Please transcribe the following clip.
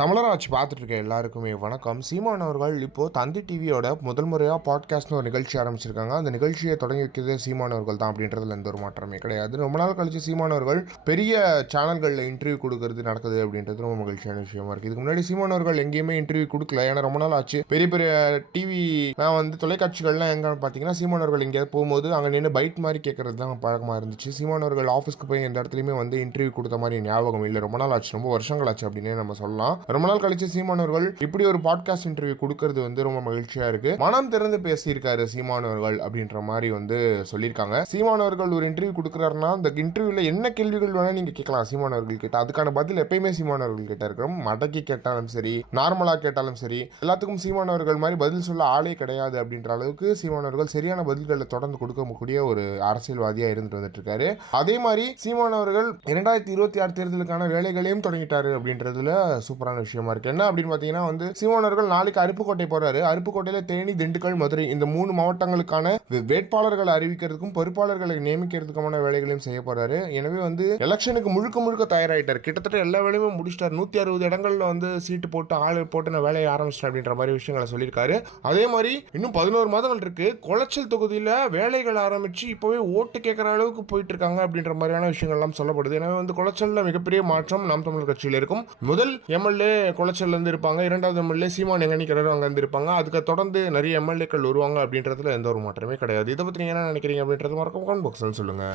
தமிழராட்சி பார்த்துட்டு இருக்க எல்லாருக்குமே வணக்கம். சீமான் அவர்கள் இப்போ தந்தி டிவியோட முதல் முறையாக பாட்காஸ்ட்னு ஒரு நிகழ்ச்சி ஆரம்பிச்சிருக்காங்க. அந்த நிகழ்ச்சியை தொடங்கி வைக்கிறது சீமான் அவர்கள் தான் அப்படின்றதுல எந்த ஒரு மாற்றமே கிடையாது. ரொம்ப நாள் கழிச்சு சீமான் அவர்கள் பெரிய சேனல்களில் இன்டர்வியூ கொடுக்கறது நடக்குது அப்படின்றது ரொம்ப மகிழ்ச்சியான விஷயமா இருக்கு. இதுக்கு முன்னாடி சீமான் அவர்கள் எங்கேயுமே இன்டர்வியூ கொடுக்கல. ஏன்னா ரொம்ப நாள் ஆச்சு. பெரிய பெரிய டிவி தொலைக்காட்சிகள்லாம் எங்க பார்த்தீங்கன்னா சீமான் அவர்கள் எங்கேயாவது போகும்போது அங்கே நின்று பைட் மாதிரி கேட்கறது தான் பழக்கமாக இருந்துச்சு. சீமான் அவர்கள் ஆஃபீஸ்க்கு போய் எந்த இடத்துலையுமே இன்டர்வியூ கொடுத்த மாதிரி ஞாபகம் இல்லை. ரொம்ப நாள் ஆச்சு, ரொம்ப வருஷங்கள் ஆச்சு அப்படின்னே நம்ம சொல்லலாம். ரொம்ப நாள் கழிச்சு சீமான் அவர்கள் இப்படி ஒரு பாட்காஸ்ட் இன்டர்வியூ கொடுக்கிறது ரொம்ப மகிழ்ச்சியா இருக்கு. மனம் திறந்து பேசியிருக்காரு சீமான் அவர்கள் அப்படின்ற மாதிரி சொல்லியிருக்காங்க. சீமான் அவர்கள் ஒரு இன்டர்வியூ கொடுக்குறாருன்னா அந்த இன்டர்வியூல என்ன கேள்விகள் வேணா நீங்க கேட்கலாம் சீமான் அவர்கள் கிட்ட. அதுக்கான பதில் எப்பயுமே சீமான் அவர்கள் கிட்ட இருக்கிறோம். மடக்கி கேட்டாலும் சரி, நார்மலா கேட்டாலும் சரி, எல்லாத்துக்கும் சீமான் அவர்கள் மாதிரி பதில் சொல்ல ஆளே கிடையாது அப்படின்ற அளவுக்கு சீமான் அவர்கள் சரியான பதில்களை தொடர்ந்து கொடுக்கக்கூடிய ஒரு அரசியல்வாதியா இருந்துட்டு வந்துட்டு இருக்காரு. அதே மாதிரி சீமான் அவர்கள் 2026 தேர்தலுக்கான வேலைகளையும் தொடங்கிட்டாரு அப்படின்றதுல சூப்பரான விஷயமா இருக்கு. என்ன அப்படின்னு பாத்தீங்கன்னா சீமான் அவர்கள் நாளைக்கு அருப்புக்கோட்டை போறாரு. அருப்புக்கோட்டையில தேனி, திண்டுக்கல், மதுரை இந்த 3 மாவட்டங்களுக்கான வேட்பாளர்களை அறிவிக்கிறதுக்கும் பொறுப்பாளர்களை நியமிக்கிறதுக்குமான வேலைகளையும் செய்ய போறாரு. எனவே எலெக்ஷனுக்கு முழுக்க முழுக்க தயாராயிட்டார். கிட்டத்தட்ட எல்லா வேலையுமே முடிச்சிட்டார். 160 இடங்கள்ல சீட்டு போட்டு ஆளு போட்டு நான் வேலையை ஆரம்பிச்சிட்டேன் அப்படின்ற மாதிரி விஷயங்களை சொல்லியிருக்காரு. அதே மாதிரி இன்னும் 11 மாதங்கள் இருக்கு. குளச்சல் தொகுதியில வேலைகள் ஆரம்பிச்சு இப்பவே ஓட்டு கேட்கிற அளவுக்கு போயிட்டு இருக்காங்க அப்படின்ற மாதிரியான விஷயங்கள் எல்லாம் சொல்லப்படுது. எனவே குளச்சல்ல மிகப்பெரிய மாற்றம் நாம் தமிழர் கட்சியில் இருக்கும். முதல் எம்எல்ஏ குளச்சல்ல இருந்து இருப்பாங்க. 2வது எம்எல்ஏ சீமான் எங்க நிற்கிறாரோ அங்க இருந்து இருப்பாங்க. அதுக்கு தொடர்ந்து நிறைய எம்எல்ஏக்கள் வருவாங்க அப்படின்றதுல எந்த ஒரு மாற்றமே கிடையாது. இதை பத்தி நீங்க என்ன நினைக்கிறீங்க அப்படின்றது மறக்காம கமெண்ட் பாக்ஸ்ல சொல்லுங்க.